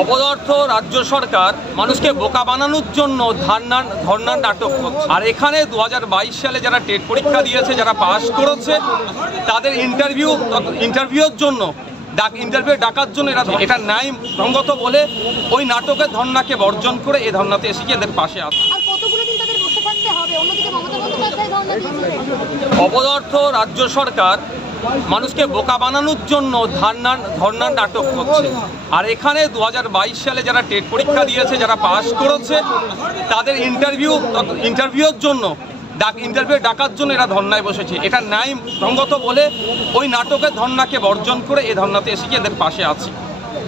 অপদার্থ রাজ্য সরকার মানুষকে বোকা বানানোর জন্য ধর্নার নাটক করছে। আর এখানে 2022 সালে যারা টেট পরীক্ষা দিয়েছে, যারা পাস করেছে, তাদের ইন্টারভিউর জন্য ডাকার জন্য এটা ন্যায় সঙ্গত বলে ওই নাটকের ধর্নাকে বর্জন করে এই ধর্নাতে এসে এদের পাশে আসে। অপদার্থ রাজ্য সরকার মানুষকে বোকা বানানোর জন্য ধর্নার নাটক করছে। আর এখানে 2022 সালে যারা টেট পরীক্ষা দিয়েছে, যারা পাস করেছে, তাদের ইন্টারভিউর জন্য ডাকার জন্য এরা ধর্নায় বসেছে। এটা ন্যায় সঙ্গত বলে ওই নাটকের ধর্নাকে বর্জন করে এই ধর্নাতে এসে এদের পাশে আছে।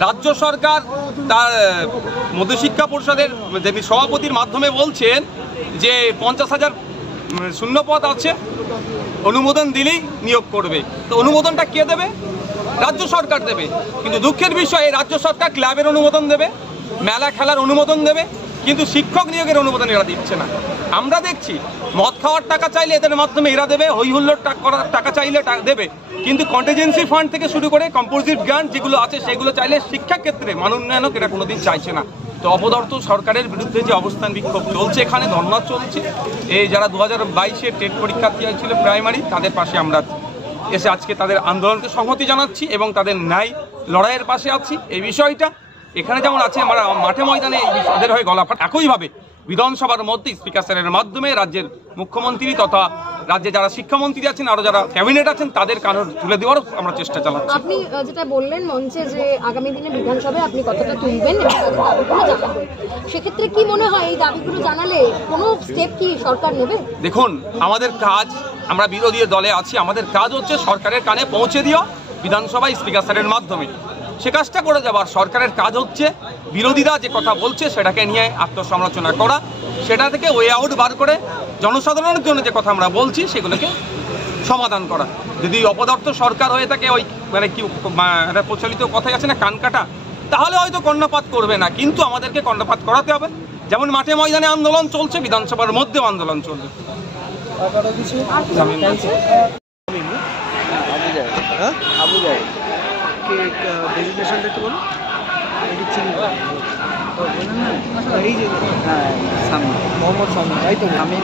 রাজ্য সরকার তার মধ্যশিক্ষা পরিষদের যিনি সভাপতির মাধ্যমে বলছেন যে 50,000 শূন্যপদ আছে, অনুমোদন দিলেই নিয়োগ করবে। তো অনুমোদনটা কে দেবে? রাজ্য সরকার দেবে। কিন্তু দুঃখের বিষয়, এই রাজ্য সরকার ক্লাবের অনুমোদন দেবে, মেলা খেলার অনুমোদন দেবে, কিন্তু শিক্ষক নিয়োগের অনুমোদন এরা দিচ্ছে না। আমরা দেখছি মদ খাওয়ার টাকা চাইলে এদের মাধ্যমে এরা দেবে, হই হুল্লোড় করার টাকা চাইলে দেবে, কিন্তু কন্টিজেন্সি ফান্ড থেকে শুরু করে কম্পোজিট গ্রান্ট যেগুলো আছে সেগুলো চাইলে শিক্ষাক্ষেত্রে মান উন্নয়নক এরা কোনোদিন চাইছে না। তো অপদার্থ সরকারের বিরুদ্ধে যে অবস্থান বিক্ষোভ চলছে, এখানে ধর্না চলছে। এই যারা 2022-এ টেট পরীক্ষার্থী ছিল প্রাইমারি, তাদের পাশে আমরা এসে আজকে তাদের আন্দোলনকে সংহতি জানাচ্ছি এবং তাদের ন্যায় লড়াইয়ের পাশে আছি। এই বিষয়টা এখানে যেমন আছে, আমরা মাঠে ময়দানে তাদের হয়ে গলাফাট। একইভাবে বিধানসভার মধ্যে স্পিকার স্যারের মাধ্যমে রাজ্যের মুখ্যমন্ত্রী তথা রাজ্যে যারা শিক্ষামন্ত্রী আছেন, আরো যারা ক্যাবিনেট আছেন, তাদের কানে তুলে দেওয়ার আমরা চেষ্টা চালাচ্ছি। আপনি যেটা বললেন মঞ্চে যে আগামী দিনে বিধানসভায় আপনি কতটা তুলবেন সেক্ষেত্রে কি মনে হয় এই দাবিগুলো জানালে কোনো স্টেপ কি সরকার নেবে? দেখুন, আমাদের কাজ, আমরা বিরোধী দলে আছি, আমাদের কাজ হচ্ছে সরকারের কানে পৌঁছে দিও বিধানসভায় স্পিকার স্যারের মাধ্যমে। সে কাজটা করে যাবার সরকারের কাজ হচ্ছে বিরোধীরা যে কথা বলছে সেটাকে নিয়ে আত্মসমালোচনা করা, সেটা থেকে ওয়ে আউট বার করে জনসাধারণের জন্য যে কথা আমরা বলছি সেগুলোকে সমাধান করা। যদি অপদার্থ সরকার হয়ে থাকে, ওই কি প্রচলিত কথাই আছে না, কান কাটা, তাহলে হয়তো কর্ণপাত করবে না, কিন্তু আমাদেরকে কর্ণপাত করাতে হবে। যেমন মাঠে ময়দানে আন্দোলন চলছে, বিধানসভার মধ্যেও আন্দোলন চলবে। মোহাম্মদ সামি, তাই তো আমি